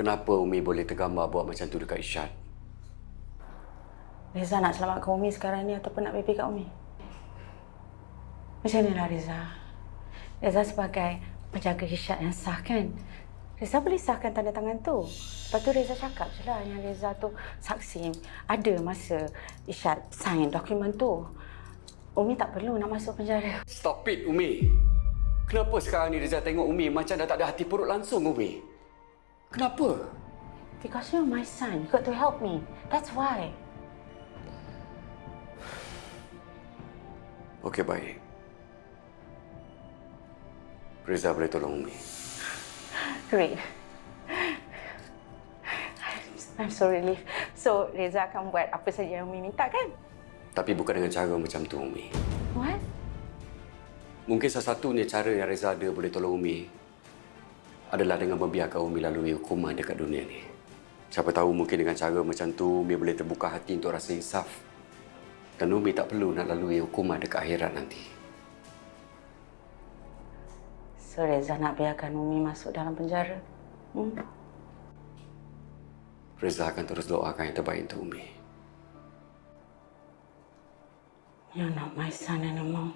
Kenapa Umi boleh tergambar buat macam tu dekat Isyad? Reza nak selamatkan Umi sekarang ni ataupun nak baby kat Umi? Macam ni lah Reza. Reza sebagai penjaga Isyad yang sah kan? Reza boleh sahkan tanda tangan tu. Lepas tu Reza cakap je lah yang Reza tu saksi ada masa Isyad sign dokumen tu. Umi tak perlu nak masuk penjara. Stop it, Umi. Kenapa sekarang ni Reza tengok Umi macam dah tak ada hati perut langsung, Umi? Kenapa? Because you're my son, you got to help me. That's why. Okey, baik. Reza boleh tolong Umi. Great. I'm so relieved. So, Reza akan buat apa saja yang Umi minta kan? Tapi bukan dengan cara macam tu, Umi. What? Mungkin salah satunya cara yang Reza ada boleh tolong Umi adalah dengan membiarkan Umi lalui hukuman dekat dunia ni. Siapa tahu mungkin dengan cara macam tu Umi boleh terbuka hati untuk rasa insaf. Dan Umi tak perlu nak lalui hukuman dekat akhirat nanti. So, Reza nak biarkan Umi masuk dalam penjara? Reza akan terus doakan yang terbaik untuk Umi. You're not my son anymore.